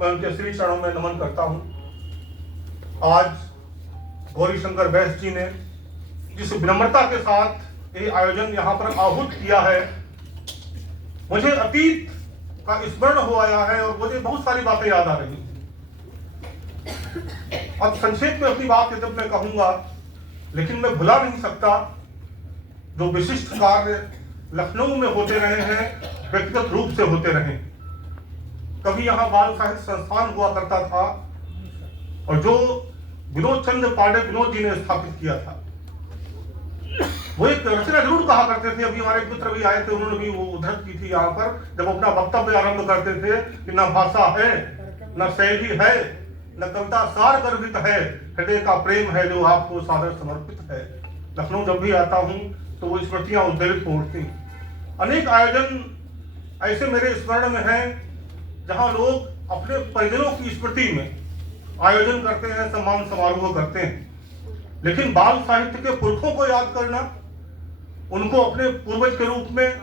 मैं उनके श्री चरणों में नमन करता हूँ। आज गौरीशंकर बैस जी ने जिस विनम्रता के साथ ये आयोजन यहाँ पर आहूत किया है, मुझे अतीत का स्मरण हो आया है और मुझे बहुत सारी बातें याद आ रही हैं। अब संक्षेप में अपनी बात जब मैं कहूँगा, लेकिन मैं भुला नहीं सकता जो विशिष्ट कार्य लखनऊ में होते रहे हैं, व्यक्तिगत रूप से होते रहे। कभी यहाँ बाल साहित्य संस्थान हुआ करता था और जो विनोद चंद्र पांडे विनोद जी ने स्थापित किया था। वो एक रचना जरूर कहा करते थे। अभी हमारे मित्र भी आए थे, उन्होंने भी वो उद्धृत की थी यहाँ पर, जब अपना वक्तव्य आरंभ करते थे कि न भाषा है, न शैली है, न कविता सार गर्भित है, हृदय का प्रेम है जो आपको सादर समर्पित है। लखनऊ जब भी आता हूँ तो वो स्मृतियां उद्वेलित हो उठती। अनेक आयोजन ऐसे मेरे स्मरण में हैं जहां लोग अपने परिजनों की स्मृति में आयोजन करते हैं, सम्मान समारोह करते हैं। लेकिन बाल साहित्य के पुरखों को याद करना, उनको अपने पूर्वज के रूप में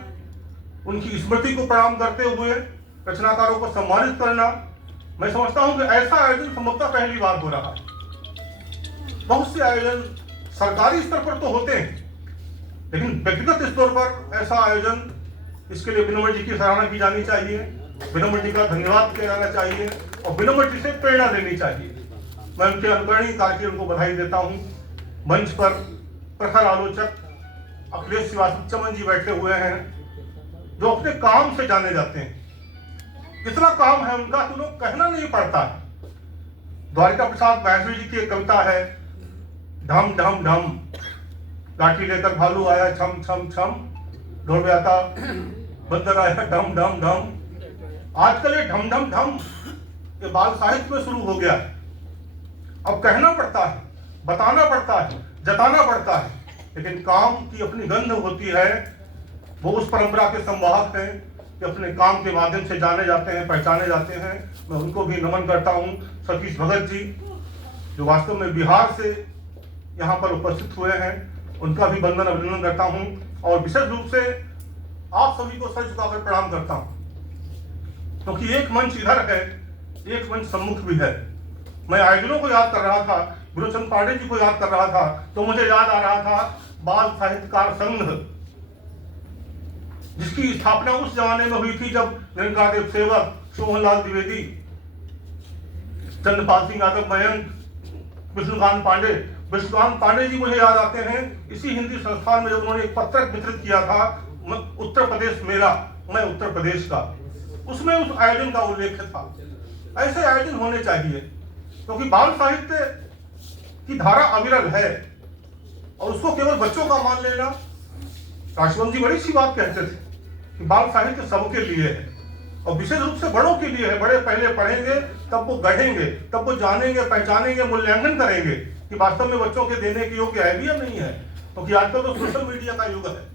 उनकी स्मृति को प्रणाम करते हुए रचनाकारों को सम्मानित करना, मैं समझता हूं कि ऐसा आयोजन संभवतः पहली बार हो रहा है। बहुत से आयोजन सरकारी स्तर पर तो होते हैं, लेकिन व्यक्तिगत स्तर पर ऐसा आयोजन, इसके लिए विनम्र जी की सराहना की जानी चाहिए, विनम्र जी का धन्यवाद किया जाना चाहिए और विनम्र जी से प्रेरणा लेनी चाहिए। मैं उनके अनुकरणीय कार्य के उनको बधाई देता हूँ। मंच पर प्रखर आलोचक अखिलेश श्रीवास्तव चमन जी बैठे हुए हैं, जो अपने काम से जाने जाते हैं। इतना काम है उनका कि उन्हें कहना नहीं पड़ता है। द्वारिका प्रसाद महर्षि जी की एक कविता है, ढम ढम ढम, लाठी लेकर भालू आया छम छम छम, ढोल बजाता बंदर आया ढम ढम ढम। आजकल ये ढम ढम ढम ये बाल साहित्य में शुरू हो गया है। अब कहना पड़ता है, बताना पड़ता है, जताना पड़ता है, लेकिन काम की अपनी गंध होती है। वो उस परंपरा के संवाहक हैं कि अपने काम के माध्यम से जाने जाते हैं, पहचाने जाते हैं। मैं उनको भी नमन करता हूँ। सतीश भगत जी, जो वास्तव में बिहार से यहाँ पर उपस्थित हुए हैं, उनका भी वंदन अभिनंदन करता हूँ और विशेष रूप से आप सभी को सर झुकाकर प्रणाम करता हूँ, क्योंकि एक मंच इधर है, एक मंच सम्मुख भी है। मैं आयोजनों को याद कर रहा था, गुरुचंद पांडे जी को याद कर रहा था, तो मुझे याद आ रहा था बाल साहित्यकार संघ, जिसकी स्थापना उस जमाने में हुई थी जब निरंकार सेवक सोहनलाल द्विवेदी, चंद्रपाल सिंह यादव, मयंक, विष्णुकांत पांडे जी मुझे याद आते हैं। इसी हिंदी संस्थान में जब उन्होंने एक पत्रक वितरित किया था, उत्तर प्रदेश मेरा, मैं उत्तर प्रदेश का, उसमें उस आयोजन का उल्लेख था। ऐसे आयोजन होने चाहिए, क्योंकि बाल साहित्य की धारा अविरल है और उसको केवल बच्चों का मान लेना। राष्ट्रपति जी बड़ी सी बात कहते थे कि बाल साहित्य सबके लिए है और विशेष रूप से बड़ों के लिए है। बड़े पहले पढ़ेंगे, तब वो गढ़ेंगे, तब वो जानेंगे, पहचानेंगे, मूल्यांकन करेंगे कि वास्तव में बच्चों के देने के योग्य है भी या नहीं है। क्योंकि आजकल तो सोशल मीडिया का युग है,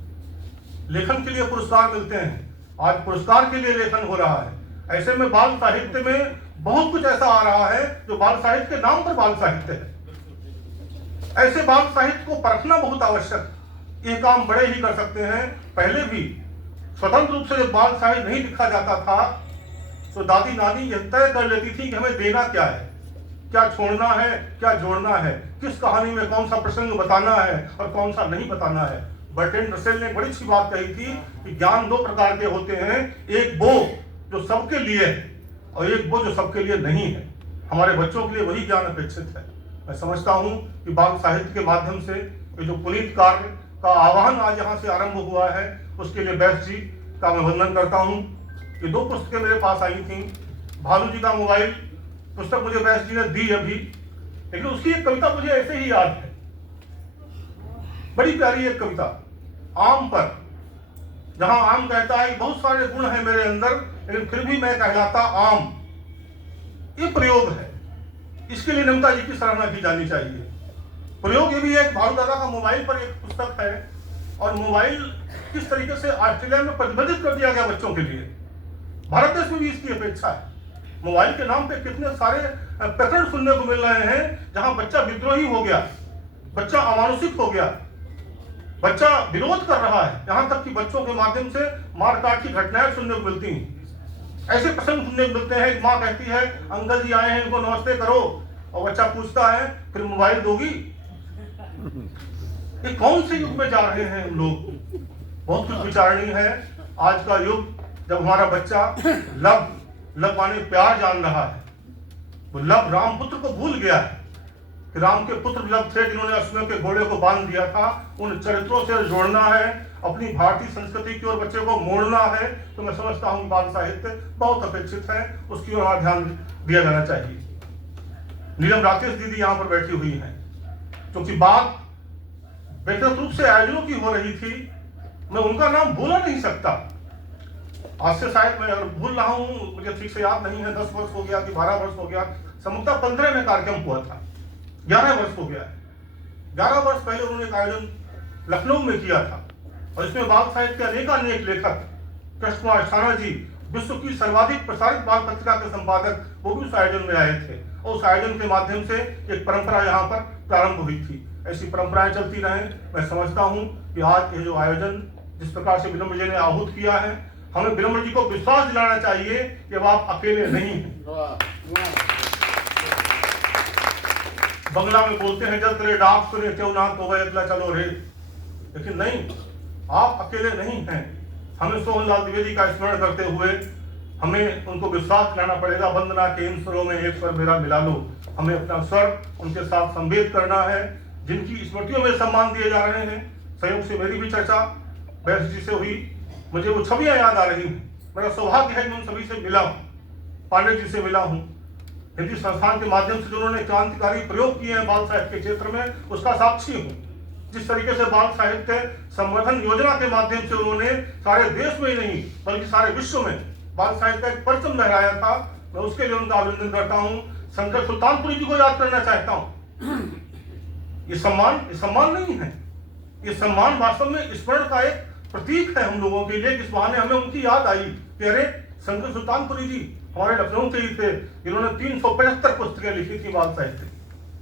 लेखन के लिए पुरस्कार मिलते हैं, आज पुरस्कार के लिए लेखन हो रहा है। ऐसे में बाल साहित्य में बहुत कुछ ऐसा आ रहा है जो बाल साहित्य के नाम पर बाल साहित्य है। ऐसे बाल साहित्य को परखना बहुत आवश्यक। ये काम बड़े ही कर सकते हैं। पहले भी स्वतंत्र रूप से जब बाल साहित्य नहीं लिखा जाता था तो दादी नानी यह तय कर लेती थी कि हमें देना क्या है, क्या छोड़ना है, क्या जोड़ना है, किस कहानी में कौन सा प्रसंग बताना है और कौन सा नहीं बताना है। बर्ट्रैंड रसेल ने बड़ी सी बात कही थी कि ज्ञान दो प्रकार के होते हैं, एक वो जो सबके लिए है और एक वो जो सबके लिए नहीं है। हमारे बच्चों के लिए वही ज्ञान अपेक्षित है। मैं समझता हूँ कि बाल साहित्य के माध्यम से ये जो पुनीत कार्य का आह्वान आज यहाँ से आरंभ हुआ है, उसके लिए बैस जी का मैं वंदन करता हूँ। ये दो पुस्तकें मेरे पास आई थी। भालू जी का मोबाइल पुस्तक मुझे बैस जी ने दी अभी, लेकिन उसकी एक कविता मुझे ऐसे ही याद है, बड़ी प्यारी एक कविता, आम पर, जहां आम कहता है बहुत सारे गुण हैं मेरे अंदर, लेकिन फिर भी मैं कहलाता आम। ये प्रयोग है, इसके लिए नमता जी की सराहना की जानी चाहिए। प्रयोग ये भी है, भालू दादा का मोबाइल पर एक पुस्तक है और मोबाइल किस तरीके से ऑस्ट्रेलिया में प्रतिबंधित कर दिया गया बच्चों के लिए। भारत देश में भी इसकी अपेक्षा है। मोबाइल के नाम पे कितने सारे प्रकरण सुनने को मिल रहे हैं जहां बच्चा विद्रोही हो गया, बच्चा अमानुषिक हो गया, बच्चा विरोध कर रहा है, यहां तक कि बच्चों के माध्यम से मारकाट की घटनाएं सुनने को मिलती हैं। ऐसे प्रसंग सुनने को मिलते हैं। माँ कहती है अंकल जी आए हैं इनको नमस्ते करो, और बच्चा पूछता है फिर मोबाइल दोगी? ये कौन से युग में जा रहे हैं हम लोग? बहुत कुछ विचारणीय है। आज का युग जब हमारा बच्चा लव माने प्यार जान रहा है, वो लव राम पुत्र को भूल गया है कि राम के पुत्र लव थे जिन्होंने अश्वों के घोड़े को बांध दिया था। उन चरित्रों से जोड़ना है, अपनी भारतीय संस्कृति की ओर बच्चे को मोड़ना है। तो मैं समझता हूँ बाल साहित्य बहुत अपेक्षित है, उसकी ओर ध्यान दिया जाना चाहिए। नीलम राकेश दीदी यहाँ पर बैठी हुई हैं, क्योंकि बात व्यक्तिगत रूप से आयोजनों की हो रही थी, मैं उनका नाम भूला नहीं सकता। आज से शायद मैं अगर भूल रहा हूँ, मुझे ठीक से याद नहीं है, 10 वर्ष हो गया कि 12 वर्ष हो गया, संभवतः 15 में कार्यक्रम हुआ था, 11 वर्ष हो गया। 11 वर्ष पहले उन्होंने एक आयोजन लखनऊ में किया था, और इसमें बाल साहित्य के अनेकानेक लेखक, कृष्ण कुमार अस्थाना जी विश्व की सर्वाधिक प्रसारित बाल पत्रिका के संपादक, वो भी उस आयोजन में आए थे, और उस आयोजन के माध्यम से एक परंपरा यहाँ पर प्रारंभ हुई थी। ऐसी परंपराएं चलती रहें। मैं समझता हूँ कि आज ये जो आयोजन जिस प्रकार से विनम्र जी ने आहूत किया है, हमें विनम्र जी को विश्वास दिलाना चाहिए कि अब आप अकेले नहीं हैं। बंगला में बोलते हैं जल तेरे डाक सुने क्यों ना तो वह अगला चलो रे, लेकिन नहीं, आप अकेले नहीं हैं। हमें सोहनलाल द्विवेदी का स्मरण करते हुए हमें उनको विश्वास दिलाना पड़ेगा। वंदना के इन स्वरों में एक स्वर मेरा मिला लो। हमें अपना स्वर उनके साथ संवेद करना है, जिनकी स्मृतियों में सम्मान दिए जा रहे हैं। संयोग से मेरी भी चर्चा बैस जी से हुई, मुझे वो छवियां याद आ रही हैं। मेरा सौभाग्य है कि उन सभी से मिला हूँ, पांडे जी से मिला हूँ। हिंदी संस्थान के माध्यम से जो उन्होंने क्रांतिकारी प्रयोग किए हैं बाल साहित्य के क्षेत्र में, उसका साक्षी हूँ। जिस तरीके से बाल साहित्य संवर्धन योजना के माध्यम से उन्होंने सारे देश में ही नहीं बल्कि सारे विश्व में बाल साहित्य का एक परचम लहराया था, मैं उसके लिए उनका अभिनंदन करता हूँ। शंकर सुल्तानपुरी जी को याद करना चाहता हूँ। ये सम्मान नहीं है, ये सम्मान वास्तव में स्मरण का एक प्रतीक है हम लोगों के लिए। इस बहाने हमें उनकी याद आई कि अरे शंकर सुल्तानपुरी जी हमारे लखनऊ के ही थे, जिन्होंने 375 पुस्तकें लिखी थी बाल साहित्य,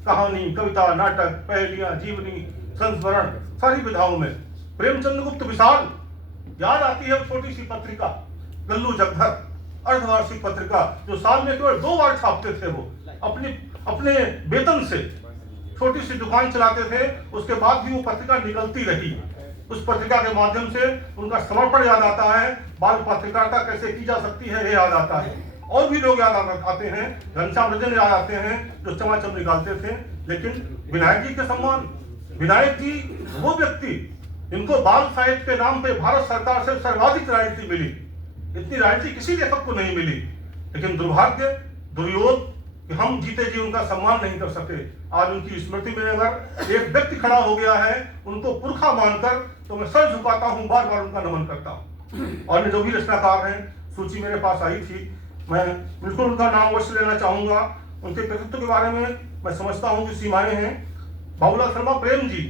कहानी, कविता, नाटक, पहेलियां, जीवनी, संस्मरण, सारी विधाओं में। प्रेमचंद्र गुप्त विशाल, याद आती है छोटी सी पत्रिका गल्लू जगधर, अर्धवार्षिक पत्रिका, जो साल में केवल 2 बार छापते थे। वो अपने वेतन से छोटी सी दुकान चलाते थे, उसके बाद भी वो पत्रिका निकलती रही। उस पत्रिका के माध्यम से उनका समर्पण याद आता है, बाल पत्रकारिता कैसे की जा सकती है ये याद आता है। और भी लोग याद आते हैं, घनश्याम रंजन याद आते हैं जो चमाचम निकालते थे। लेकिन विनायक जी के सम्मान, विनायक जी वो व्यक्ति जिनको बाल साहित्य के नाम पे भारत सरकार से सर्वाधिक राजनीति मिली। इतनी राजनीति किसी लेखक को नहीं मिली, लेकिन दुर्भाग्य, दुर्योग कि हम जीते जी उनका सम्मान नहीं कर सके। आज उनकी स्मृति में अगर एक व्यक्ति खड़ा हो गया है उनको पुरखा मानकर, तो मैं सर झुकाता हूँ, बार बार उनका नमन करता हूँ। और जो भी रचनाकार हैं, सूची मेरे पास आई थी, मैं बिल्कुल उनका नाम अवश्य लेना चाहूंगा। उनके कृतित्व के बारे में मैं समझता हूँ कि सीमाएं हैं। बाबूलाल शर्मा प्रेम जी,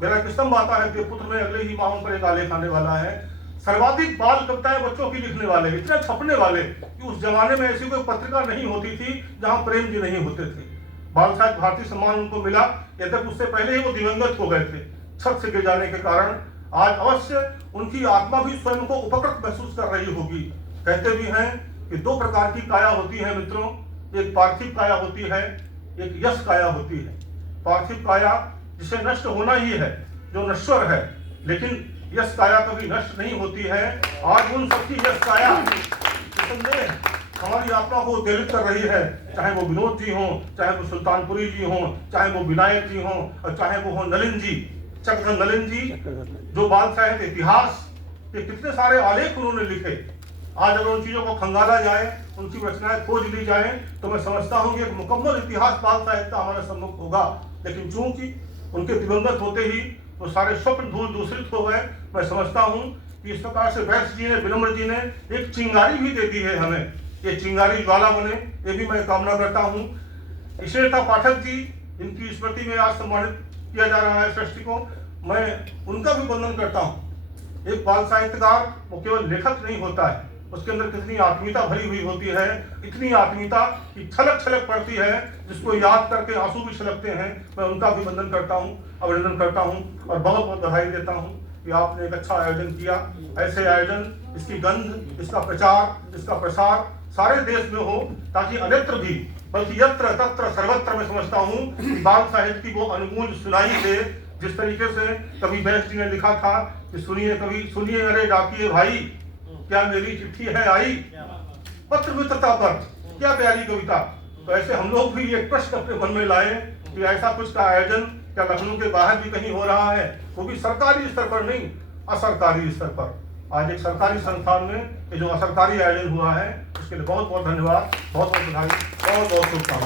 मेरा एक स्तंभ आता है कि पुत्र में अगले ही माह पर एक आलेख आने वाला है। सर्वाधिक बाल कविताएं बच्चों की लिखने वाले, इतने छपने वाले कि उस जमाने में ऐसी कोई पत्रिका नहीं होती थी जहां प्रेम जी नहीं होते थे। बाल साहित्य भारतीय सम्मान उनको मिला, यद्यपि उससे पहले ही वो दिवंगत हो गए थे छत से गिर जाने के कारण। आज अवश्य उनकी आत्मा भी स्वयं को उपकृत महसूस कर रही होगी। कहते भी हैं कि 2 प्रकार की काया होती है मित्रों, एक पार्थिव काया होती है, एक यश काया होती है। पार्थिव काया जिसे नष्ट होना ही है, जो नश्वर है, लेकिन यश काया कभी नष्ट नहीं होती है। आज उन सबकी यश काया हमारी आत्मा को उत्तेजित कर रही है, चाहे वो विनोद जी हों, चाहे वो सुल्तानपुरी जी हों, चाहे वो विनायक जी हों, और चाहे वो हो नलिन जी, चक्रधर नलिन जी, जो बाल साहित्य इतिहास के कितने सारे आलेख उन्होंने लिखे। आज अगर उन चीजों को खंगाला जाए, उनकी रचनाएं खोज ली जाए, तो मैं समझता हूँ कि एक मुकम्मल इतिहास बाल साहित्य का हमारे सम्मुख होगा। लेकिन चूंकि उनके दिवंगत होते ही वो सारे स्वप्न धूल दूषित हो गए, मैं समझता हूँ कि इस प्रकार से वैश्य जी ने, विनम्र जी ने एक चिंगारी भी दे दी है हमें, ये चिंगारी ज्वाला बने, ये भी मैं कामना करता हूँ। ईश्वरता पाठक जी, इनकी स्मृति में आज सम्मानित किया जा रहा है सृष्टि को, मैं उनका भी वंदन करता हूँ। एक बाल साहित्यकार वो केवल लेखक नहीं होता है, उसके अंदर कितनी आत्मीयता भरी हुई होती है, इतनी आत्मीयता कि छलक छलक पड़ती है, जिसको याद करके आंसू भी छलकते हैं। मैं उनका भी वंदन करता हूँ, अभिनंदन करता हूँ और बहुत बहुत बधाई देता हूँ कि आपने एक अच्छा आयोजन किया। ऐसे आयोजन इसकी गंध, इसका प्रचार, इसका प्रसार सारे देश में हो, ताकि अन्यत्र भी, बल्कि यत्र तत्र सर्वत्र मैं समझता हूँ कि बाल साहित्य की वो अनमोल सुनाई दे। जिस तरीके से कवि बैस जी ने लिखा था कि सुनिए कवि, सुनिए अरे डाकिए भाई, क्या मेरी चिट्ठी है आई, पत्र मित्रता पर। क्या प्यारी कविता। तो ऐसे हम लोग भी एक प्रश्न अपने मन में लाए कि ऐसा कुछ का आयोजन क्या लखनऊ के बाहर भी कहीं हो रहा है, वो भी सरकारी स्तर पर नहीं, असरकारी स्तर पर। आज एक सरकारी संस्थान में ये जो असरकारी आयोजन हुआ है, उसके लिए बहुत बहुत धन्यवाद, बहुत बहुत बधाई, बहुत बहुत शुभकामनाएं।